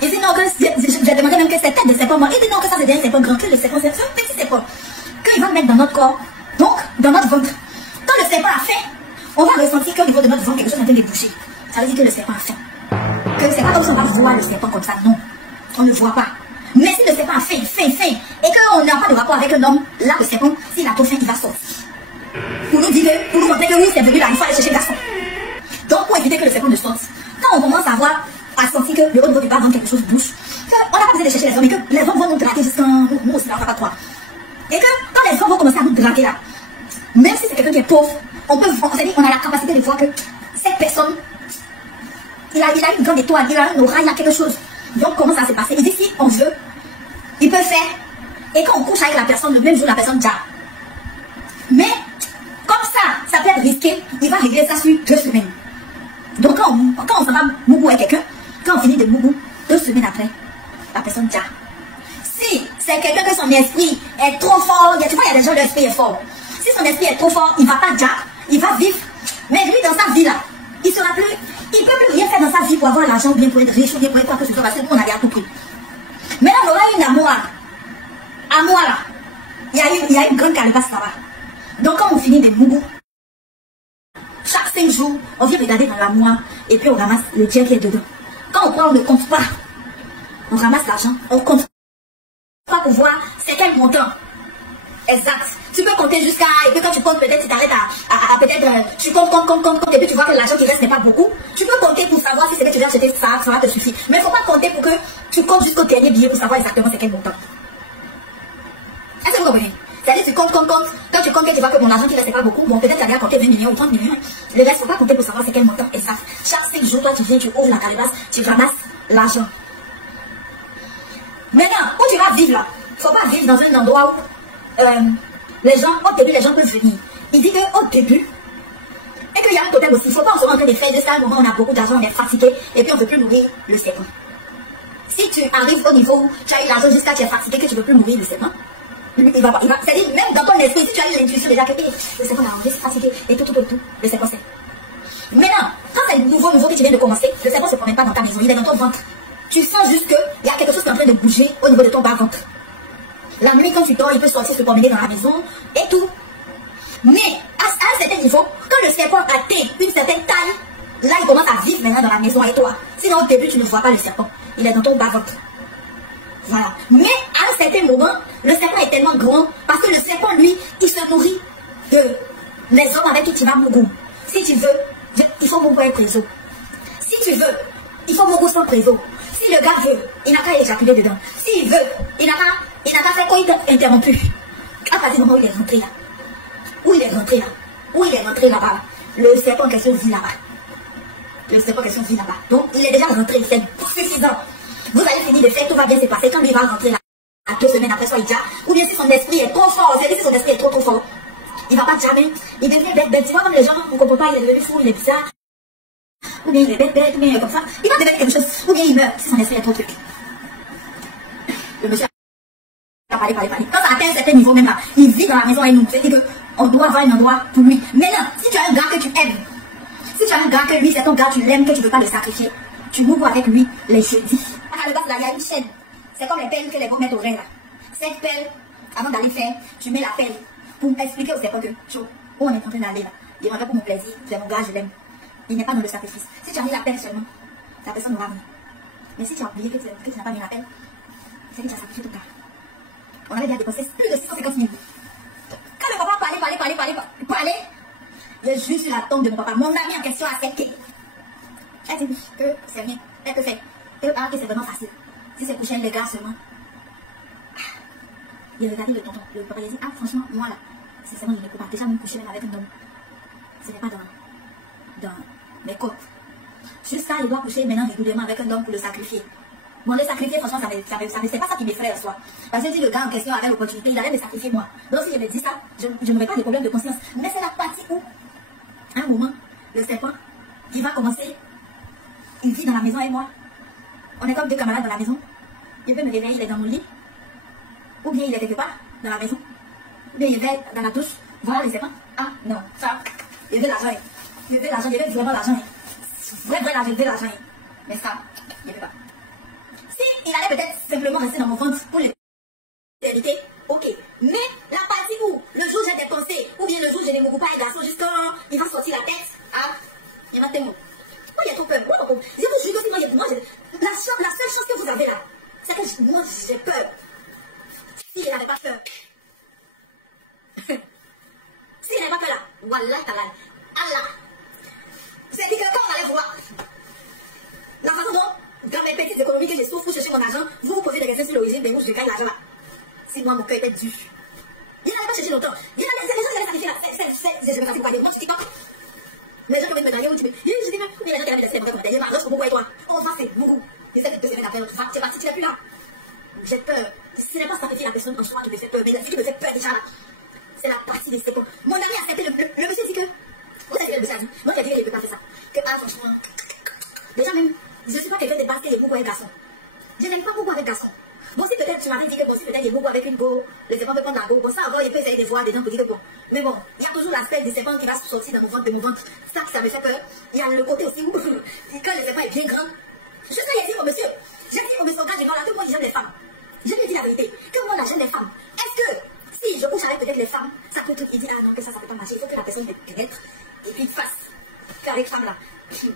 Il dit non, que j'ai demandé même que c'est tête de serpent. Il dit non, que ça c'est un serpent grand, que le serpent c'est un petit serpent. Qu'il va mettre dans notre corps, donc dans notre ventre. Quand le serpent a faim, on va ressentir qu'au niveau de notre ventre, quelque chose est en train de bouger. Ça veut dire que le serpent a faim. Que c'est pas comme si on va voir le serpent comme ça, non. On ne voit pas. Mais si le serpent a faim, et qu'on n'a pas de rapport avec un homme, là le serpent, s'il a trop faim, il va sortir. Pour nous dire, pour nous montrer que oui, c'est venu là, il faut aller chercher le garçon. Donc pour éviter que le serpent ne sorte, quand on commence à sentir que le haut niveau du bas ventre quelque chose bouge, on n'a pas besoin de chercher les hommes, et que les hommes vont nous draguer jusqu'à nous aussi, là, on ne va pas croire. Et que quand les hommes vont commencer à nous draguer là, même si c'est quelqu'un qui est pauvre, on a la capacité de voir que cette personne, il a une grande étoile, il a une aura, il a quelque chose. Donc comment ça s'est passé? Il dit si on veut, il peut faire. Et quand on couche avec la personne, le même jour, la personne déjà. Mais comme ça peut être risqué, il va régler ça sur 2 semaines. Donc quand on s'en va mougou avec quelqu'un, quand on finit de mougou, 2 semaines après, la personne déjà. Si c'est quelqu'un que son esprit est trop fort, tu vois, il y a des gens, leur esprit est fort. Si son esprit est trop fort, il ne va pas déjà, il va vivre. Mais lui, dans sa vie là, il ne peut plus rien faire dans sa vie pour avoir l'argent, ou bien pour être riche, ou bien pour être quoi que ce soit, parce que nous, on a à tout prix. Maintenant, on aura une amour. À moi là, il y a une grande calebasse là-bas. Donc quand on finit de mougou, chaque 5 jours, on vient regarder dans la moire et puis on ramasse le dieu qui est dedans. Quand on prend, on ne compte pas. On ramasse l'argent, on compte pas pour voir c'est quel montant. Exact. Tu peux compter jusqu'à, et puis quand tu comptes, peut-être tu t'arrêtes à peut-être, tu comptes, et puis tu vois que l'argent qui reste n'est pas beaucoup. Tu peux compter pour savoir si c'est que tu viens acheter ça va te suffire. Mais il ne faut pas compter pour que tu comptes jusqu'au dernier billet pour savoir exactement c'est quel montant. Est-ce que vous comprenez? C'est-à-dire tu comptes. Quand tu comptes que tu vois que mon argent qui ne reste pas beaucoup, bon peut-être tu as bien compté 20 millions ou 30 millions. Le reste, il ne faut pas compter pour savoir c'est quel montant exact. Chaque 5 jours, toi tu viens, tu ouvres la calebasse, tu ramasses l'argent. Maintenant, où tu vas vivre là, il ne faut pas vivre dans un endroit où les gens, au début, les gens peuvent venir. Il dit qu'au début, et qu'il y a un totem aussi, il ne faut pas en se rendre de faire jusqu'à un moment où on a beaucoup d'argent, on est fatigué, et puis on ne veut plus nourrir le serpent. Si tu arrives au niveau où tu as eu l'argent jusqu'à tu es fatigué, que tu ne veux plus nourrir le serpent, il va pas. C'est-à-dire, même dans ton esprit, si tu as eu l'intuition déjà que le serpent l'a arrangé, c'est fatigué, et tout, le serpent c'est. Maintenant, quand c'est nouveau que tu viens de commencer, le serpent ne se promène pas dans ta maison, il est dans ton ventre. Tu sens juste qu'il y a quelque chose qui est en train de bouger au niveau de ton bas-ventre. La nuit, quand tu dors, il peut sortir se promener dans la maison et tout. Mais à un certain niveau, quand le serpent atteint une certaine taille, là, il commence à vivre maintenant dans la maison avec toi. Sinon, au début, tu ne vois pas le serpent. Il est dans ton bas-ventre. Voilà. Mais à un certain moment, le serpent est tellement grand parce que le serpent, lui, il se nourrit de les hommes avec qui tu vas mougou. Si tu veux, il faut mougou avec préso. Si tu veux, il faut mougou sans préso. Si le gars veut, il n'a qu'à éjaculer dedans. S'il veut, il n'a qu'à faire quoi, il t'a interrompu. À partir du moment où il est rentré là, où il est rentré là-bas, le serpent en question vit là-bas. Donc, il est déjà rentré, c'est suffisant. Vous allez finir de faire, tout va bien se passer. Quand lui va rentrer là, à 2 semaines après, soit il déjà, ou bien si son esprit est trop fort, c'est-à-dire si son esprit est trop fort, il ne va pas jamais, il devient bête. Tu vois, comme les gens, on ne comprend pas, il est devenu fou, il est bizarre. Ou bien il est bête, ou bien il est comme ça. Il va devenir quelque chose, ou bien il meurt si son esprit est trop truc. Le monsieur a parlé. Quand ça atteint un certain niveau même là, il vit dans la maison avec nous. C'est-à-dire qu'on doit avoir un endroit pour lui. Maintenant, si tu as un gars que tu aimes, si tu as un gars que lui, c'est ton gars, tu l'aimes, que tu ne veux pas le sacrifier, tu mouves avec lui les jeudis. À la base, là, il y a une chaîne. C'est comme les pelles que les gens mettent au rein là. Cette pelle, avant d'aller faire, tu mets la pelle pour expliquer au serpent que, où on est en train d'aller là. Il est pour mon plaisir, c'est mon gars, je l'aime. Il n'est pas dans le sacrifice. Si tu as mis la pelle seulement, la personne n'aura rien. Mais si tu as oublié que tu n'as pas mis la pelle, c'est que tu as sacrifié ton gars. On avait déjà dépensé plus de 650 000. Quand le papa parlait, je jure sur la tombe de mon papa. Mon ami en question a accepté. Elle dit que c'est rien. Elle peut faire. Que c'est vraiment facile. Si c'est coucher les gars seulement. Il a regardé le tonton. Le papa il a dit, franchement, moi là, sincèrement, je ne peux pas déjà me coucher même avec un homme. Ce n'est pas dans mes côtes. Juste ça, il doit coucher maintenant régulièrement avec un homme pour le sacrifier. Bon, le sacrifier, franchement, c'est pas ça qui m'effraie en soi. Parce que si le gars en question avait l'opportunité, il allait me sacrifier moi. Donc si je me dis ça, je n'aurai pas de problème de conscience. Mais c'est la partie où, à un moment, le serpent, qui va commencer, il vit dans la maison avec moi. On est comme 2 camarades dans la maison. Il peut me réveiller, il est dans mon lit. Ou bien il est quelque part dans la maison. Ou bien il est dans la douche. Voilà le serpent. Non, ça, il veut l'argent. Il veut l'argent, il veut vraiment l'argent. Vrai l'argent, il veut l'argent. Mais ça, il ne veut pas. Si il allait peut-être simplement rester dans mon ventre pour l'éviter, ok. Mais la partie où le jour j'ai dépensé, ou bien le jour je ne me pas un garçon, juste quand il va sortir la tête, ah, il y en a tellement. Moi, il y a trop peur. Moi, je vous jure que moi, la seule chose que vous avez là, c'est que moi, j'ai peur. Si il n'avait pas peur. Si il n'avait pas peur là, wallah, talal, Allah. C'est dit que quand on allait voir la façon dont, dans mes petites économies que je souffre pour chercher mon argent, vous vous posez des questions sur l'origine, mais moi, je gagne l'argent là. Si moi, mon cœur était dur. Il n'allait pas chercher longtemps. Il y a des gens qui allaient sacrifier là. Je me fatigue pas. Moi, tu dis pas. Mais je peux me draguer où tu veux. Je dis même, il y a des gens qui avaient des commentaires. Il m'arrange pour beaucoup et toi. Comment ça, c'est beaucoup. Et ça fait 2 semaines après, tu es parti, tu n'es plus là. J'ai peur. Ce n'est pas sacrifier la personne en soi qui me fait peur, mais ce qui me fait peur déjà là, c'est la partie des séquences. Mon ami a accepté, le monsieur dit que, vous savez, le monsieur a dit, moi j'ai dit qu'il ne peut pas faire ça. Que, ah, franchement, déjà même, je ne suis pas quelqu'un de base qui est beaucoup avec garçon. Je n'aime pas beaucoup avec garçon. Bon, si peut-être tu m'avais dit que bon, si peut-être il est beaucoup avec une go, le serpent peut prendre la go, bon, ça encore, il peut essayer de voir des gens pour dire que bon. Mais bon, il y a toujours l'aspect du serpent qui va sortir de mon ventre. Ça me fait peur. Il y a le côté aussi où, quand le serpent est bien grand, je sais, il a dit au monsieur, j'ai dit au monsieur, quand je vois là, que moi j'aime les femmes. Je lui ai dit la vérité, que moi j'aime les femmes. Est-ce que, si je couche avec peut-être les femmes, ça peut tout, il dit, ah non, que ça peut pas marcher, il faut que la personne me pénètre, et puis fasse, faire avec femme là. Il dit,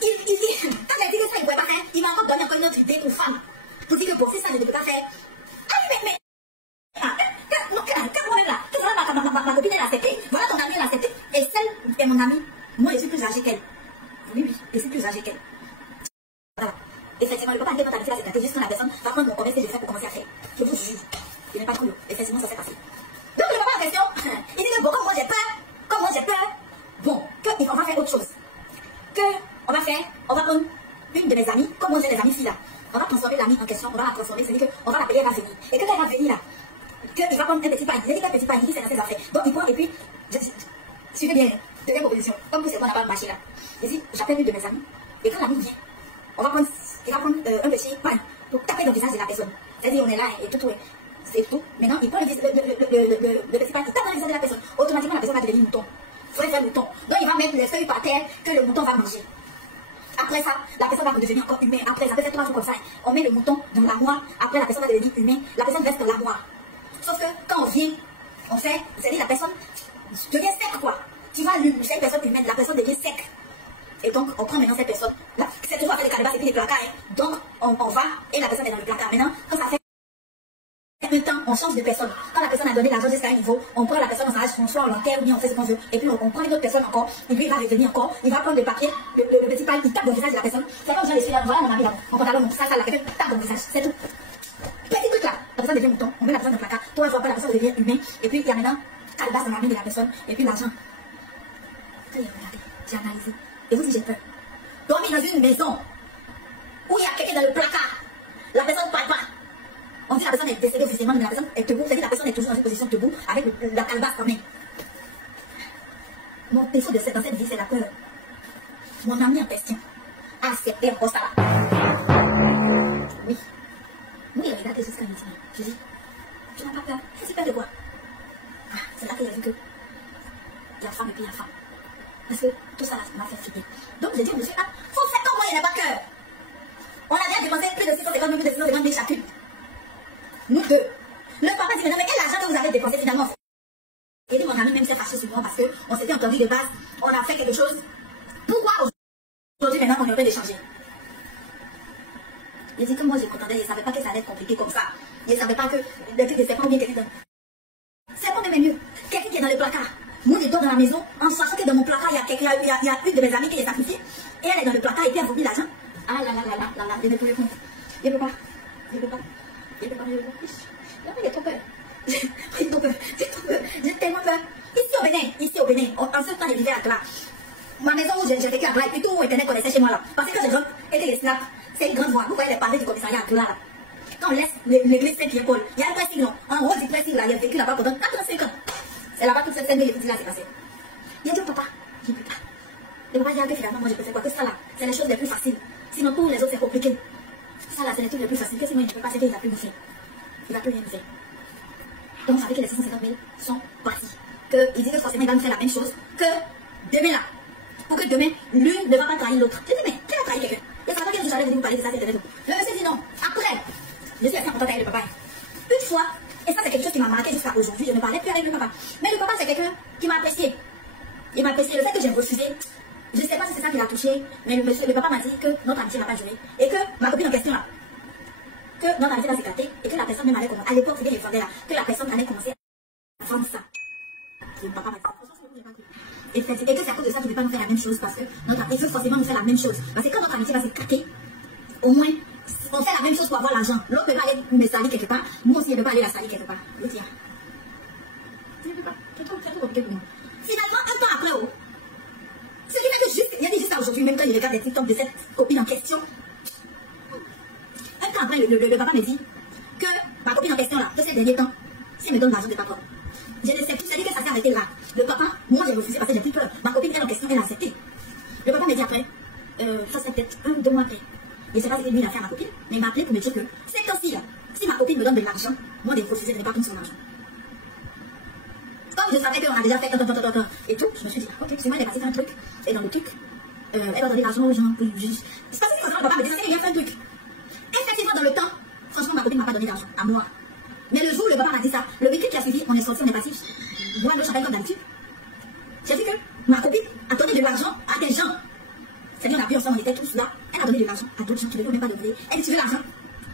quand j'ai dit que ça, il ne pouvait pas faire, il m'a encore donné encore une autre idée pour femme. Pour dire que bon, si ça ne peut pas faire. Ah, mais. Quand moi-même là, ma copine elle a accepté, voilà ton amie elle a accepté, et celle est mon amie, moi je suis plus âgée qu'elle. Oui, je suis plus âgée qu'elle. Voilà. Effectivement, le papa n'était pas habitué à cette juste quand la personne va prendre mon commerce que j'ai fait pour commencer à faire. Je vous jure. Il n'est pas cool. Effectivement, ça s'est passé. Donc le papa en question, il dit que bon, comme moi j'ai peur, bon, on va faire autre chose. On va prendre une de mes amies, comme moi j'ai des amies filles là. On va transformer l'amie en question, on va la transformer, c'est-à-dire qu'on va l'appeler, elle va venir. Et que quand elle va venir là, qu'il va prendre un petit pain, il dit qu'un petit pain, il dit c'est dans ses affaires. Donc il prend et puis, suivez bien, deuxième proposition, comme vous savez, on n'a pas marché là. Il dit, j'appelle une de mes amies, et quand l'amie vient, il va prendre un petit pain pour taper dans le visage de la personne. C'est-à-dire on est là et tout, c'est tout. Maintenant, il prend le petit pain, il tape dans le visage de la personne. Automatiquement, la personne va devenir mouton. Il faut faire mouton. Donc il va mettre les feuilles par terre que le mouton va manger. Après ça, la personne va devenir encore humaine. Après, ça peut faire 3 jours comme ça. On met le mouton dans l'armoire. Après, la personne va devenir humaine. La personne reste dans l'armoire. Sauf que quand on vient, on fait, c'est-à-dire la personne devient sec quoi. Tu vas lui, c'est une personne humaine, la personne devient sec. Et donc, on prend maintenant cette personne. C'est toujours avec les calebasses et puis les placards. Hein. Donc, on va et la personne est dans le placard. Maintenant, quand ça fait un temps, on change de personne. Quand la personne a donné l'argent jusqu'à un niveau, on prend la personne, on s'arrête, on soit on l'enterre ou bien on fait ce qu'on veut. Et puis on prend une autre personne encore, et puis il va revenir encore, il va prendre le papier, le petit pain, il tape dans le visage de la personne. C'est comme je suis là, voilà mon ami là, mon pantalon, mon ça, la personne tape dans le visage, c'est tout. Petit truc là, la personne devient mouton, on met la personne dans le placard, 3 jours après la personne devient humain, et puis il y a maintenant calebasse dans la main de la personne, et puis l'argent. Quand il a regardé, j'ai analysé, et vous dites j'ai peur. Dormir dans une maison où il y a quelqu'un dans le placard, la personne ne parle pas. On dit la personne est décédée officiellement, mais la personne est debout, c'est-à-dire la personne est toujours dans une position debout avec la calebasse quand même. Mon défaut dans cette vie, c'est la peur. Mon ami en question a accepté encore ça là. Oui. Oui, il a regardé jusqu'à midi. Je dis, tu n'as pas peur. Tu as peur de quoi? Ah, c'est là qu'il a vu que la femme et puis la femme. Parce que tout ça là, m'a fait flipper. Donc j'ai dit au monsieur, ah, faut faire comme moi, il n'y a pas cœur. On a déjà dépensé plus de 650 000, plus de 650 000 chacune. Nous deux. Le papa dit maintenant, mais quel argent que vous avez dépensé finalement? Et dit, mon ami même s'est fâché sur moi parce qu'on s'était entendu de base, on a fait quelque chose. Pourquoi aujourd'hui maintenant on est en train d'échanger? Il dit que moi je prétendais, il ne savait pas que ça allait être compliqué comme ça. Il ne savait pas que le truc de serpent ou bien quelqu'un. Serpent même mieux. Quelqu'un qui est dans le placard. Moi je dors dans la maison en sachant que dans mon placard il y a une de mes amies qui est sacrifiée. Et elle est dans le placard et puis elle vomit l'argent. Ah là là là là là là, je ne peux pas. Je ne peux pas. Je ne peux pas. Je ne peux pas. Non, il est trop peur. J'ai trop peur. J'ai tellement peur. Ici au Bénin, en ce temps, je vivais à Accra. Ma maison où j'ai vécu à Accra, et puis tout Internet connaissait chez moi là. Parce que quand je rentre et que les snaps, c'est une grande voie. Vous voyez les pavés du commissariat à Accra là. Quand on laisse l'église Saint-Pierre-Paul, il y a un pressing là. En haut du pressing là, il a vécu là-bas pendant 45 ans. C'est là-bas toute cette scène que j'ai dit là, c'est passé. Il a dit au papa, je ne peux pas. Le papa dit que finalement, moi je peux faire quoi que ça là. C'est les choses les plus faciles. Sinon pour les autres, c'est compliqué. Ça là, c'est les trucs les plus faciles. Que si moi je ne peux pas, c'est qu'il n'a plus bouffé. Il ne va plus rien faire. Donc ça fait que les 650 000 sont partis. Il dit que forcément il va nous faire la même chose que demain là. Pour que demain, l'une ne va pas trahir l'autre. Je dis, mais qui a trahi quelqu'un? Il ne savait pas quel jour j'allais venir vous parler de ça, c'est le monsieur dit non. s'entend avec le papa. Une fois, et ça c'est quelque chose qui m'a marqué jusqu'à aujourd'hui, je ne parlais plus avec le papa. Mais le papa c'est quelqu'un qui m'a apprécié. Il m'a apprécié. Le fait que j'ai refusé, je ne sais pas si c'est ça qui l'a touché, mais le papa m'a dit que notre amitié ne va pas durer. Et que ma copine en question là, que notre amitié va s'éclater et que la personne même allait commencer. À l'époque, c'était les vendait là, que la personne allait commencer à vendre ça. Et le papa m'a dit. Et que c'est à cause de ça qu'il ne veut pas nous faire la même chose parce que notre amitié veut forcément nous faire la même chose. Parce que quand notre amitié va s'éclater, au moins, on fait la même chose pour avoir l'argent. L'autre peut pas aller me salir quelque part, moi aussi je ne peux pas aller la salir quelque part. L'autre, c'est trop compliqué pour nous. Finalement, un temps après, ce qui fait que juste, il y a dit juste aujourd'hui, même quand il regarde les TikTok de cette copine en question, un temps après, le papa me dit que ma copine en question là, que ces derniers temps, si elle me donne l'argent de papa, je ne sais plus, c'est-à-dire que ça s'est arrêté là. Le papa, moi j'ai refusé parce que j'ai plus peur. Ma copine, elle en question, elle a accepté. Le papa me dit après, ça c'est peut-être 1 ou 2 mois après. Je ne sais pas si lui il a fait à ma copine, mais il m'a appelé pour me dire que c'est temps-ci là, si ma copine me donne de l'argent, moi j'ai refusé de ne pas prendre son argent. Comme je savais qu'on a déjà fait et tout, je me suis dit, ok, c'est moi, elle est partie faire un truc, et dans le truc, elle va donner l'argent aux gens. C'est pas si le papa me dit, c'est bien fait un truc. Effectivement, dans le temps, franchement, ma copine ne m'a pas donné d'argent, à moi. Mais le jour où le papa m'a dit ça, le week-end qui a suivi, on est sorti, on est parti, boire le champagne comme d'habitude. J'ai dit que ma copine a donné de l'argent à des gens. C'est-à-dire, on a pris ensemble, on était tous là, elle a donné de l'argent à d'autres gens qui ne veulent même pas donner. Elle dit, tu veux l'argent?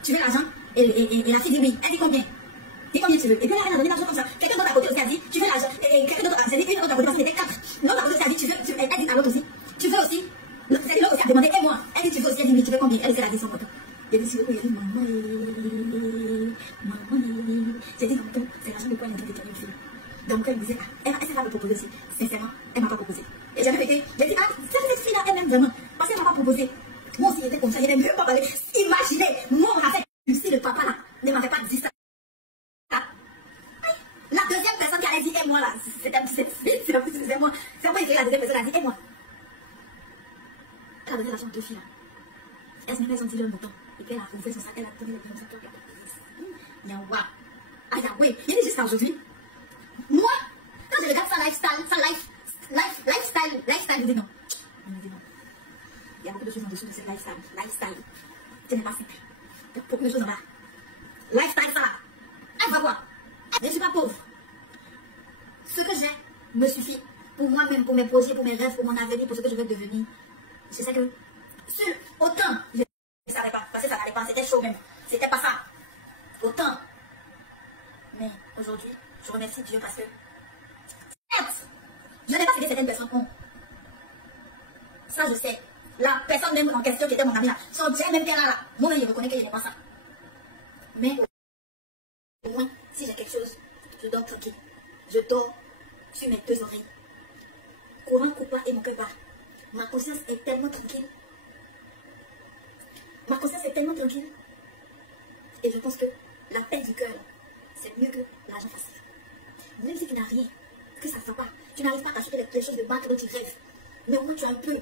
Tu veux l'argent? Et la fille dit oui. Elle dit combien? Dis combien tu veux. Et puis là, elle a donné l'argent comme ça. Quelqu'un d'autre à côté aussi a dit, tu veux l'argent. Et quelqu'un d'autre, c'est une autre à côté parce qu'il était 4. L'autre à côté aussi a dit, tu veux. Elle dit à l'autre aussi, tu veux aussi. C'est l'autre aussi a demandé, et moi. Elle dit, tu veux aussi. Elle dit, oui, tu veux combien? Elle dit, elle a dit son montant. Il a dit, tu veux combien? Il a dit, maman. J'ai dit, non, c'est l'argent de quoi elle est déterminée aussi. Donc, elle me disait, elle s'est pas me proposer aussi. Sincèrement, elle m'a pas proposé. Et j'avais été, j'ai dit, cette fille-là, elle m'aime vraiment. Parce qu'elle m'a pas proposé. Moi aussi, j'étais comme ça, je n'aime mieux pas parler. Imaginez, moi, avec si le papa là ne m'avait pas dit ça. La deuxième personne qui allait dire, moi là, c'est moi. C'est moi, la deuxième personne a dit, moi. Elle a donné l'argent aux 2 filles là. Elle se met son petit bouton. Et puis elle a ouvert son sac, elle a donné le sac. Yawa. Ah, Yahweh. Il est jusqu'à aujourd'hui. Moi, quand je regarde sa lifestyle, je dis non. Je me dis non. Il y a beaucoup de choses en dessous de cette lifestyle. Ce n'est pas simple. Il y a beaucoup de choses en bas. Lifestyle, ça va. Elle va voir. Je ne suis pas pauvre. Ce que j'ai me suffit pour moi-même, pour mes projets, pour mes rêves, pour mon avenir, pour ce que je veux devenir. C'est ça que, autant, je ne savais pas, parce que ça n'allait pas, c'était chaud même. C'était pas ça. Autant. Mais aujourd'hui, je remercie Dieu parce que, certes, je n'ai pas fait certaines personnes ont. Ça, je sais. La personne même en question qui était mon ami là, son Dieu même qu'elle a là, moi-même, je reconnais que je n'ai pas ça. Mais au moins, si j'ai quelque chose, je dors tranquille. Je dors sur mes 2 oreilles. Courant coupe pas et mon cœur bat. Ma conscience est tellement tranquille. Ma conscience est tellement tranquille. Et je pense que la paix du cœur, c'est mieux que l'argent facile. Même si tu n'as rien, que ça ne va pas, tu n'arrives pas à acheter les choses de marque dont tu rêves. Mais au moins tu as un peu.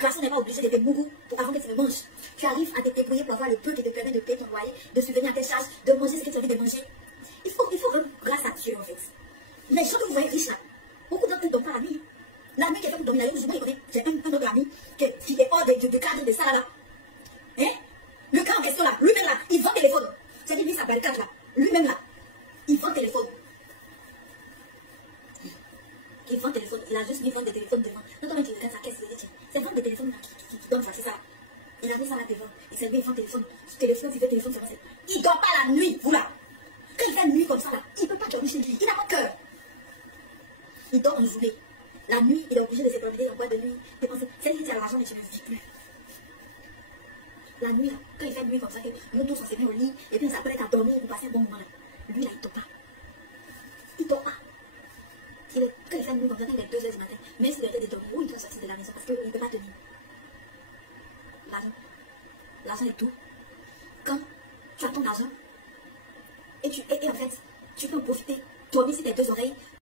Garçon n'est pas obligé de te bourrer pour avant que tu le manges. Tu arrives à te débrouiller pour avoir le peu qui te permet de payer ton loyer, de subvenir à tes charges, de manger ce que tu as envie de manger. Il faut rendre grâce à Dieu en fait. Les gens que vous voyez riches là, beaucoup d'entre eux ne dorment pas la nuit. La nuit, quelqu'un qui dorme la nuit, j'ai un autre ami qui est hors du cadre de ça là. Hein? Le gars en question là, lui-même là, il vend téléphone. J'ai dit lui, ça barricade là. Lui-même là, il vend téléphone. Il vend téléphone, il a juste mis vendre des téléphones devant. Notamment, tu regardes sa caisse, il dit, c'est vendre des téléphones qui donnent ça, c'est ça. Il a mis ça là devant. Il s'est levé, il vend téléphone. Téléphone, il veut téléphone, c'est il ne dort pas la nuit, vous là. Quand il fait une nuit comme ça là, il ne peut pas dormir chez lui. Il n'a pas de cœur. Il dort en journée. La nuit, il est obligé de se promener en boîte de nuit. C'est lui qui a l'argent, mais tu ne vis plus. La nuit, là, quand il fait une nuit comme ça, que nous tous on s'est mis au lit, et puis on s'appelle à dormir pour passer un bon moment là. Lui là, il ne dort pas. Il ne dort pas. Quand il fait une nuit comme ça, il est 2 h du matin. Même s'il était détourné, il doit sortir de la maison parce qu'il ne peut pas tenir. L'argent est tout. Quand tu as ton argent, et en fait, tu peux en profiter, dormir sur tes 2 oreilles,